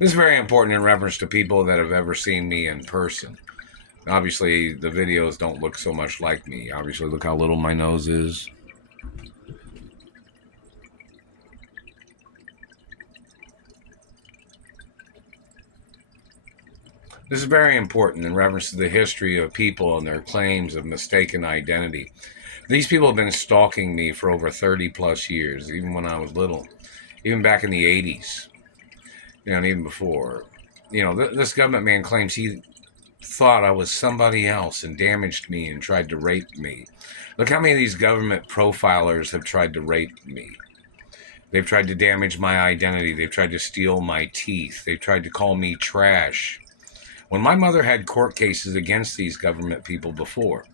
This is very important in reference to people that have ever seen me in person. Obviously, the videos don't look so much like me. Obviously, look how little my nose is. This is very important in reference to the history of people and their claims of mistaken identity. These people have been stalking me for over 30 plus years, even when I was little, even back in the 80s, and even before. This government man claims he thought I was somebody else and damaged me and tried to rape me. Look how many of these government profilers have tried to rape me. They've tried to damage my identity. They've tried to steal my teeth. They've tried to call me trash. When my mother had court cases against these government people before,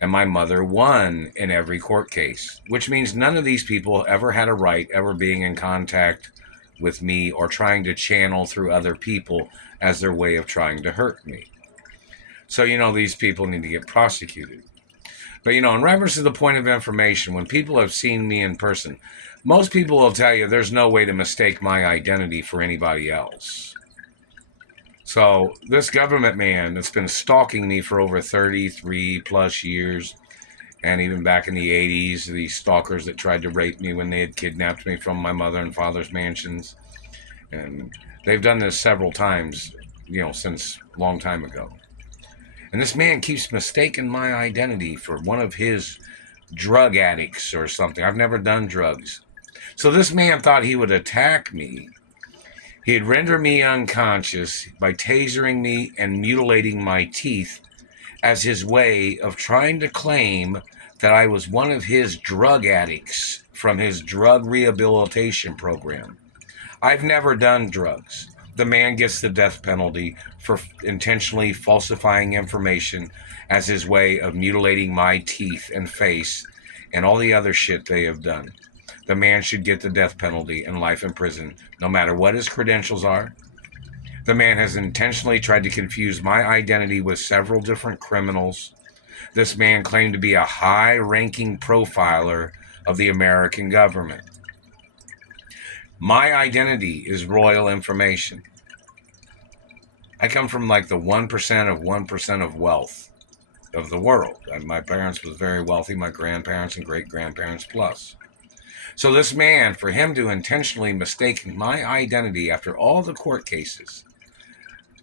and my mother won in every court case, which means none of these people ever had a right ever being in contact with me or trying to channel through other people as their way of trying to hurt me. So, these people need to get prosecuted. But, in reference to the point of information, when people have seen me in person, most people will tell you there's no way to mistake my identity for anybody else. So this government man that's been stalking me for over 33 plus years, and even back in the 80s, these stalkers that tried to rape me when they had kidnapped me from my mother and father's mansions. And they've done this several times, since a long time ago. And this man keeps mistaking my identity for one of his drug addicts or something. I've never done drugs. So this man thought he would attack me. He'd render me unconscious by tasering me and mutilating my teeth as his way of trying to claim that I was one of his drug addicts from his drug rehabilitation program. I've never done drugs. The man gets the death penalty for intentionally falsifying information as his way of mutilating my teeth and face and all the other shit they have done. The man should get the death penalty and life in prison, no matter what his credentials are. The man has intentionally tried to confuse my identity with several different criminals. This man claimed to be a high-ranking profiler of the American government. My identity is royal information. I come from like the 1% of 1% of wealth of the world. My parents was very wealthy, my grandparents and great-grandparents plus. So this man, for him to intentionally mistake my identity after all the court cases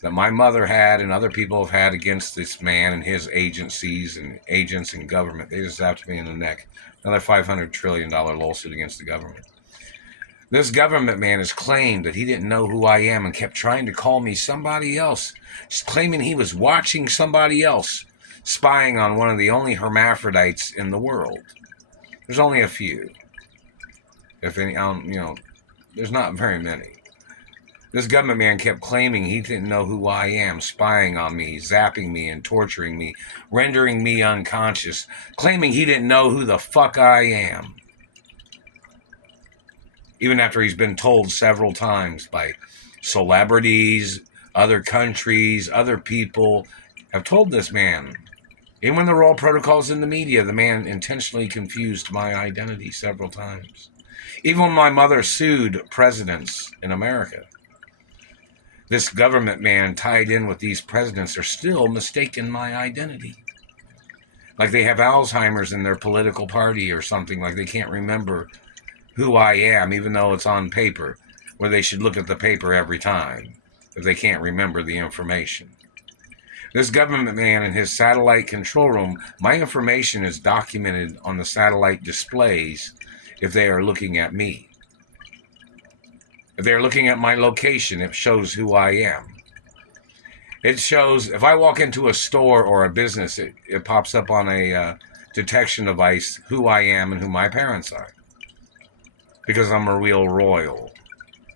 that my mother had and other people have had against this man and his agencies and agents and government, they just zapped me in the neck. Another $500 trillion lawsuit against the government. This government man has claimed that he didn't know who I am and kept trying to call me somebody else, claiming he was watching somebody else, spying on one of the only hermaphrodites in the world. There's only a few. If any, there's not very many. This government man kept claiming he didn't know who I am, spying on me, zapping me, and torturing me, rendering me unconscious, claiming he didn't know who the fuck I am. Even after he's been told several times by celebrities, other countries, other people have told this man. Even when there were all protocols in the media, the man intentionally confused my identity several times. Even when my mother sued presidents in America, this government man tied in with these presidents are still mistaking my identity. Like they have Alzheimer's in their political party or something, like they can't remember who I am, even though it's on paper, where they should look at the paper every time if they can't remember the information. This government man in his satellite control room, my information is documented on the satellite displays if they are looking at me. If they're looking at my location, it shows who I am. It shows, if I walk into a store or a business, it pops up on a detection device who I am and who my parents are. Because I'm a real royal,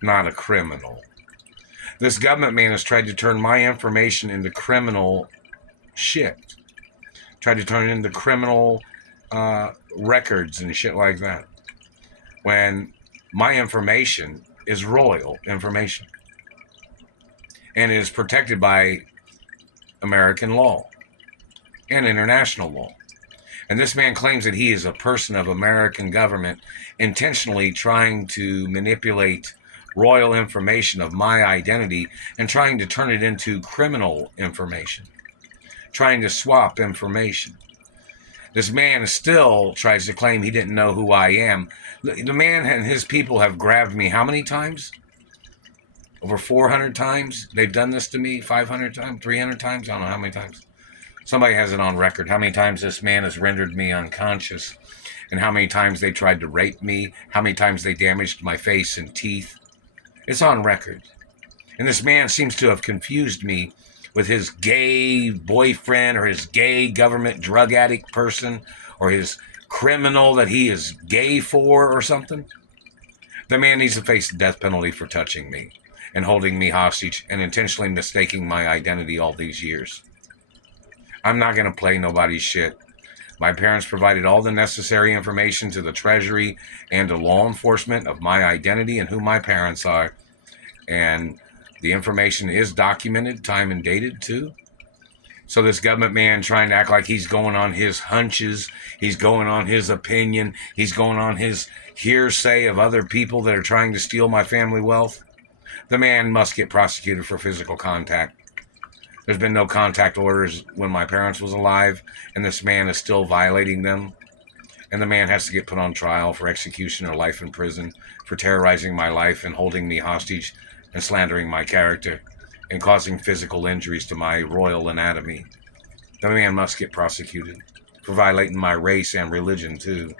not a criminal. This government man has tried to turn my information into criminal shit. Tried to turn it into criminal records and shit like that. When my information is royal information and is protected by American law and international law. And this man claims that he is a person of American government intentionally trying to manipulate royal information of my identity and trying to turn it into criminal information, trying to swap information. This man still tries to claim he didn't know who I am. The man and his people have grabbed me how many times? Over 400 times? They've done this to me 500 times, 300 times? I don't know how many times. Somebody has it on record how many times this man has rendered me unconscious, and how many times they tried to rape me, how many times they damaged my face and teeth. It's on record. And this man seems to have confused me with his gay boyfriend or his gay government drug addict person or his criminal that he is gay for or something. The man needs to face the death penalty for touching me and holding me hostage and intentionally mistaking my identity all these years. I'm not going to play nobody's shit. My parents provided all the necessary information to the Treasury and to law enforcement of my identity and who my parents are. And the information is documented, time and dated too. So this government man trying to act like he's going on his hunches, he's going on his opinion, he's going on his hearsay of other people that are trying to steal my family wealth. The man must get prosecuted for physical contact. There's been no contact orders when my parents was alive, and this man is still violating them. And the man has to get put on trial for execution or life in prison for terrorizing my life and holding me hostage and slandering my character and causing physical injuries to my royal anatomy. The man must get prosecuted for violating my race and religion too.